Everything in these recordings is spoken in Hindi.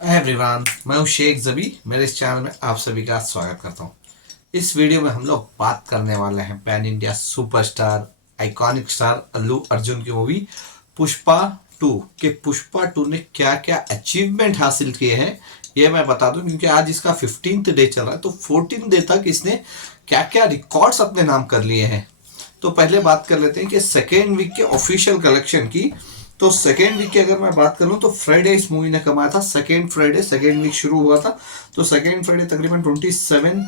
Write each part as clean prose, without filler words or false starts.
एवरीवन, मैं हूं शेख जबी। मेरे इस चैनल में आप सभी का स्वागत करता हूं। इस वीडियो में हम लोग बात करने वाले हैं pan India superstar iconic star Allu Arjun की मूवी पुष्पा टू के पुष्पा टू ने क्या क्या अचीवमेंट हासिल किए हैं ये मैं बता दूं, क्योंकि आज इसका 15th डे चल रहा है। तो 14 डे तक इसने क्या क्या रिकॉर्ड्स अपने नाम कर लिए हैं। तो पहले बात कर लेते हैं कि सेकेंड वीक के ऑफिशियल कलेक्शन की। तो सेकेंड वीक की अगर मैं बात करूं तो फ्राइडे इस मूवी ने कमाया था। सेकेंड फ्राइडे सेकेंड वीक शुरू हुआ था, तो सेकेंड फ्राइडे तकरीबन 27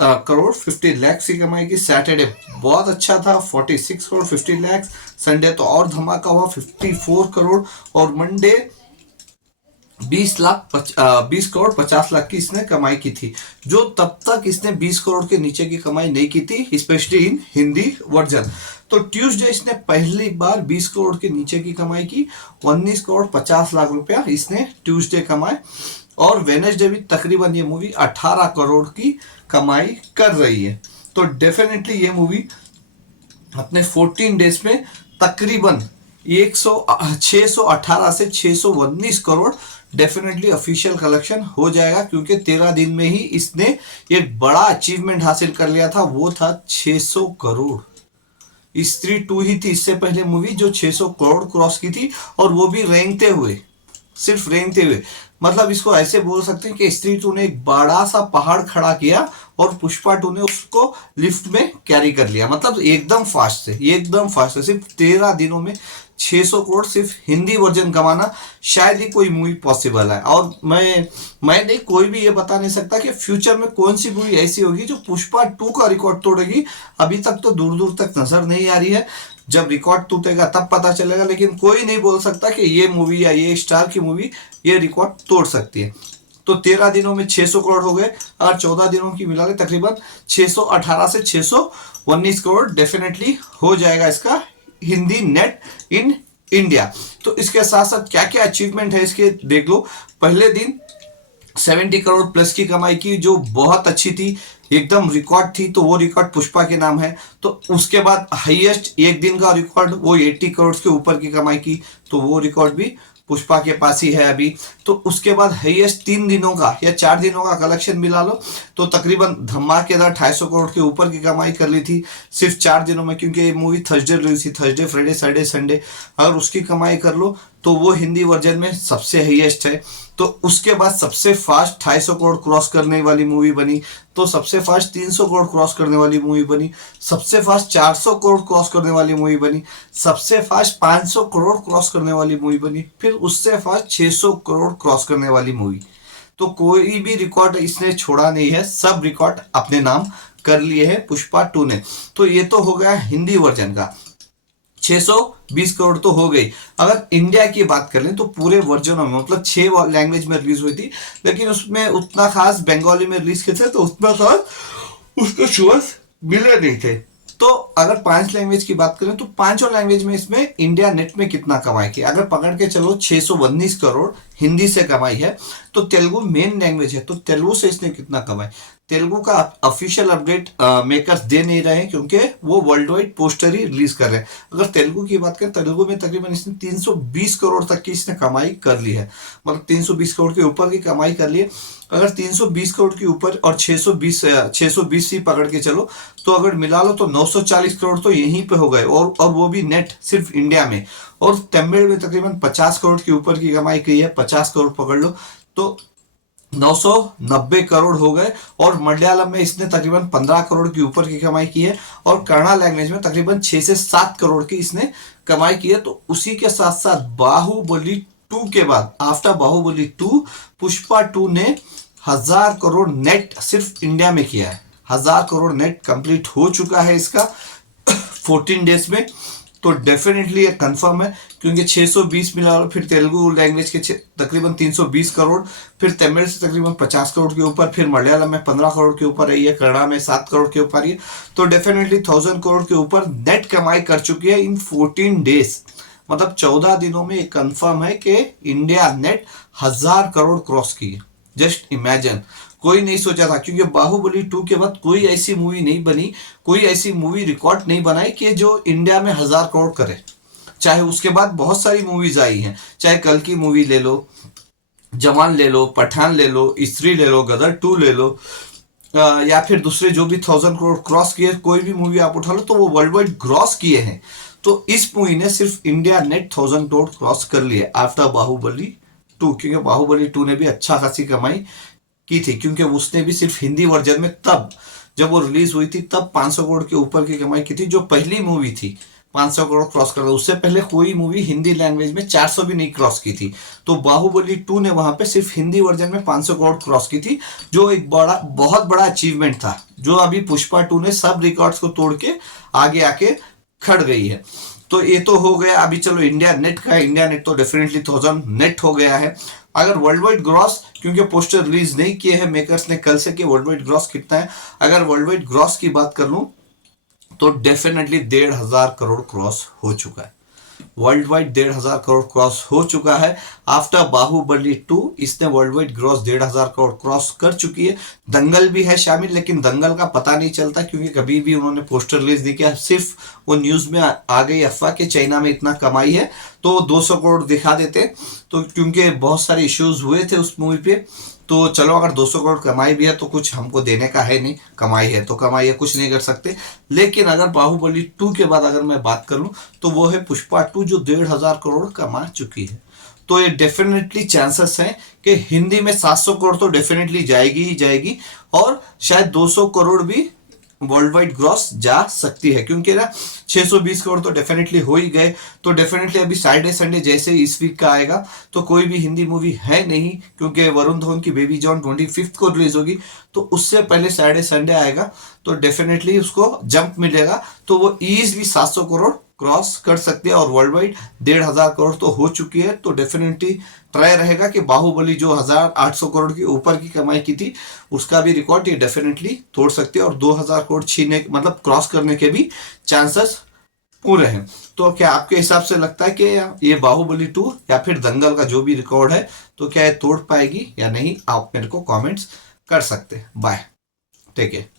करोड़ 50 लाख की कमाई की। सैटरडे बहुत अच्छा था, 46 करोड़ 50 लाख। संडे तो और धमाका हुआ, 54 करोड़। और मंडे 20 करोड़ 50 लाख की इसने कमाई की थी, जो तब तक इसने 20 करोड़ के नीचे की कमाई नहीं की थी, स्पेशली इन हिंदी वर्जन। तो ट्यूसडे इसने पहली बार 20 करोड़ के नीचे की कमाई की, 19 करोड़ 50 लाख रुपया इसने ट्यूसडे कमाए। और वेनेसडे भी तकरीबन ये मूवी 18 करोड़ की कमाई कर रही है। तो डेफिनेटली ये मूवी अपने 14 डेज में तकरीबन 618 से 619 करोड़ डेफिनेटली ऑफिशियल कलेक्शन हो जाएगा, क्योंकि 13 दिन में ही इसने एक बड़ा अचीवमेंट हासिल कर लिया था। वो था 600 करोड़। स्त्री टू ही थी इससे पहले मूवी जो 600 करोड़ क्रॉस की थी, और वो भी रेंगते हुए, सिर्फ रेंगते हुए। मतलब इसको ऐसे बोल सकते हैं कि स्त्री टू ने एक बड़ा सा पहाड़ खड़ा किया और पुष्पा टू ने उसको लिफ्ट में कैरी कर लिया। मतलब एकदम फास्ट से, एकदम फास्ट से सिर्फ 13 दिनों में 600 करोड़ सिर्फ हिंदी वर्जन कमाना शायद ही कोई मूवी पॉसिबल है। और मैं नहीं, कोई भी ये बता नहीं सकता कि फ्यूचर में कौन सी मूवी ऐसी होगी जो पुष्पा टू का रिकॉर्ड तोड़ेगी। अभी तक तो दूर दूर तक नजर नहीं आ रही है। जब रिकॉर्ड टूटेगा तब पता चलेगा, लेकिन कोई नहीं बोल सकता कि ये मूवी या ये स्टार की मूवी ये रिकॉर्ड तोड़ सकती है। तो 13 दिनों में 600 करोड़ हो गए, और 14 दिनों की मिला ले तकरीबन 618 से 619 करोड़ डेफिनेटली हो जाएगा इसका हिंदी नेट इन इंडिया। तो इसके साथ साथ क्या क्या अचीवमेंट है इसके देख लो। पहले दिन 70 करोड़ प्लस की कमाई की, जो बहुत अच्छी थी, एकदम रिकॉर्ड थी। तो वो रिकॉर्ड पुष्पा के नाम है। तो उसके बाद हाईएस्ट एक दिन का रिकॉर्ड वो 80 करोड़ के ऊपर की कमाई की, तो वो रिकॉर्ड भी पुष्पा के पास ही है अभी। तो उसके बाद हाईएस्ट 3 दिनों का या 4 दिनों का कलेक्शन मिला लो तो तकरीबन धमाकेदार 250 करोड़ के ऊपर की कमाई कर ली थी सिर्फ 4 दिनों में, क्योंकि ये मूवी थर्सडे रिलीज थी। थर्सडे फ्राइडे सैटरडे संडे अगर उसकी कमाई कर लो तो वो हिंदी वर्जन में सबसे हाईएस्ट है। तो उसके बाद सबसे फास्ट 250 करोड़ क्रॉस करने वाली मूवी बनी, तो सबसे फास्ट 300 करोड़ क्रॉस करने वाली मूवी बनी, सबसे फास्ट 400 करोड़ क्रॉस करने वाली मूवी बनी, सबसे फास्ट 500 करोड़ क्रॉस करने वाली मूवी बनी, फिर उससे फास्ट 600 करोड़ क्रॉस करने वाली मूवी। तो कोई भी रिकॉर्ड इसने छोड़ा नहीं है, सब रिकॉर्ड अपने नाम कर लिए हैं पुष्पा टू ने। तो ये तो हो गया हिंदी वर्जन का। 620 करोड़ तो हो गई। अगर इंडिया की बात कर लें तो पूरे वर्जनों में, मतलब 6 लैंग्वेज में रिलीज हुई थी, लेकिन उसमें उतना खास बंगाली में रिलीज किए थे तो उतना खास उसको शोज मिले नहीं थे। तो अगर 5 लैंग्वेज की बात करें तो पांचों लैंग्वेज में इसमें इंडिया नेट में कितना कमाई की, अगर पकड़ के चलो 619 करोड़ हिंदी से कमाई है, तो तेलुगु मेन लैंग्वेज है, तो तेलुगु से इसने कितना कमाई। तेलुगु का ऑफिशियल अपडेट मेकर्स दे नहीं रहे हैं, क्योंकि वो वर्ल्ड वाइड पोस्टर ही रिलीज कर रहे हैं। अगर तेलुगु की बात करें, तेलुगु में तकरीबन इसने 320 करोड़ तक की इसने कमाई कर ली है, मतलब 320 करोड़ के ऊपर की कमाई कर ली है। अगर 320 करोड़ के ऊपर और 620 ही पकड़ के चलो, तो अगर मिला लो तो 940 करोड़ तो यहीं पे हो गए, और वो भी नेट सिर्फ इंडिया में। और तमिल में तकरीबन 50 करोड़ के ऊपर की कमाई की है, 50 करोड़ पकड़ लो तो 990 करोड़ हो गए। और मलयालम में इसने तकरीबन 15 करोड़ के ऊपर की कमाई की है, और कन्नड़ा लैंग्वेज में तकरीबन 6 से 7 करोड़ की इसने कमाई की है। तो उसी के साथ साथ बाहुबली 2 के बाद, आफ्टर बाहुबली 2, पुष्पा 2 ने 1000 करोड़ नेट सिर्फ इंडिया में किया है। 1000 करोड़ नेट कंप्लीट हो चुका है इसका 14 डेज में। तो डेफिनेटली ये कंफर्म है, क्योंकि 620 मिला, और फिर तेलुगु लैंग्वेज के तकरीबन 320 करोड़, फिर तमिल से तकरीबन 50 करोड़ के ऊपर, फिर मलयालम में 15 करोड़ के ऊपर रही है, कन्नड़ा में 7 करोड़ के ऊपर है। तो डेफिनेटली 1000 करोड़ के ऊपर नेट कमाई कर चुकी है इन 14 डेज। मतलब 14 दिनों में एक कंफर्म है कि इंडिया नेट 1000 करोड़ क्रॉस की है। जस्ट इमेजिन, कोई नहीं सोचा था, क्योंकि बाहुबली 2 के बाद कोई ऐसी मूवी नहीं बनी, कोई ऐसी मूवी रिकॉर्ड नहीं बनाई कि जो इंडिया में 1000 करोड़ करे। चाहे उसके बाद बहुत सारी मूवीज आई हैं, चाहे कल की मूवी ले लो, जवान ले लो, पठान ले लो, स्त्री ले लो, गदर 2 ले लो, या फिर दूसरे जो भी 1000 करोड़ क्रॉस किए कोई भी मूवी आप उठा लो तो वो वर्ल्ड वाइड क्रॉस किए हैं। तो इस मूवी ने सिर्फ इंडिया नेट 1000 करोड़ क्रॉस कर लिए आफ्टर बाहुबली 2, क्योंकि बाहुबली 2 ने भी अच्छा खासी कमाई की थी, क्योंकि उसने भी सिर्फ हिंदी वर्जन में तब जब वो रिलीज हुई थी तब 500 करोड़ के ऊपर की कमाई की थी, जो पहली मूवी थी 500 करोड़ क्रॉस कर रहा। उससे पहले कोई मूवी हिंदी लैंग्वेज में 400 भी नहीं क्रॉस की थी। तो बाहुबली 2 ने वहां पे सिर्फ हिंदी वर्जन में 500 करोड़ क्रॉस की थी, जो एक बड़ा बहुत बड़ा अचीवमेंट था, जो अभी पुष्पा 2 ने सब रिकॉर्ड्स को तोड़ के आगे आके खड़ गई है। तो ये तो हो गया। अभी चलो इंडिया नेट का, इंडिया नेट तो डेफिनेटली 1000 नेट हो गया है। अगर वर्ल्ड वाइड ग्रॉस, क्योंकि पोस्टर रिलीज नहीं किए हैं मेकर्स ने कल से कि वर्ल्ड वाइड ग्रॉस कितना है, अगर वर्ल्ड वाइड ग्रॉस की बात कर लूं तो डेफिनेटली 1500 करोड़ क्रॉस हो चुका है। वर्ल्ड वाइड 1500 करोड़ क्रॉस हो चुका है। आफ्टर बाहुबली 2 इसने world wide gross 1500 crore cross कर चुकी है। दंगल भी है शामिल, लेकिन दंगल का पता नहीं चलता क्योंकि कभी भी उन्होंने पोस्टर रिलीज नहीं किया। सिर्फ वो न्यूज में आ गई अफवाह कि चाइना में इतना कमाई है तो 200 करोड़ दिखा देते। तो क्योंकि बहुत सारे इश्यूज हुए थे उस मूवी पे, तो चलो अगर 200 करोड़ कमाई भी है तो कुछ हमको देने का है नहीं, कमाई है तो कमाई है, कुछ नहीं कर सकते। लेकिन अगर बाहुबली 2 के बाद अगर मैं बात करूं तो वो है पुष्पा 2, जो 1500 करोड़ कमा चुकी है। तो ये डेफिनेटली चांसेस हैं कि हिंदी में 700 करोड़ तो डेफिनेटली जाएगी ही जाएगी, और शायद 200 करोड़ भी वर्ल्ड वाइड ग्रॉस जा सकती है, क्योंकि ना 620 करोड़ तो डेफिनेटली हो ही गए। तो डेफिनेटली अभी सैटरडे संडे जैसे इस वीक का आएगा तो कोई भी हिंदी मूवी है नहीं, क्योंकि वरुण धवन की बेबी जॉन 25 को रिलीज होगी, तो उससे पहले सैटरडे संडे आएगा तो डेफिनेटली उसको जंप मिलेगा, तो वो इजीली 700 करोड़ क्रॉस कर सकती है। और वर्ल्ड वाइड 1500 करोड़ तो हो चुकी है। तो डेफिनेटली ट्राई रहेगा कि बाहुबली जो 1800 करोड़ के ऊपर की कमाई की थी उसका भी रिकॉर्ड ये डेफिनेटली तोड़ सकती है, और 2000 करोड़ छीने मतलब क्रॉस करने के भी चांसेस पूरे हैं। तो क्या आपके हिसाब से लगता है कि ये बाहुबली 2 या फिर दंगल का जो भी रिकॉर्ड है तो क्या ये तोड़ पाएगी या नहीं? आप मेरे को कमेंट्स कर सकते हैं। Bye, take care.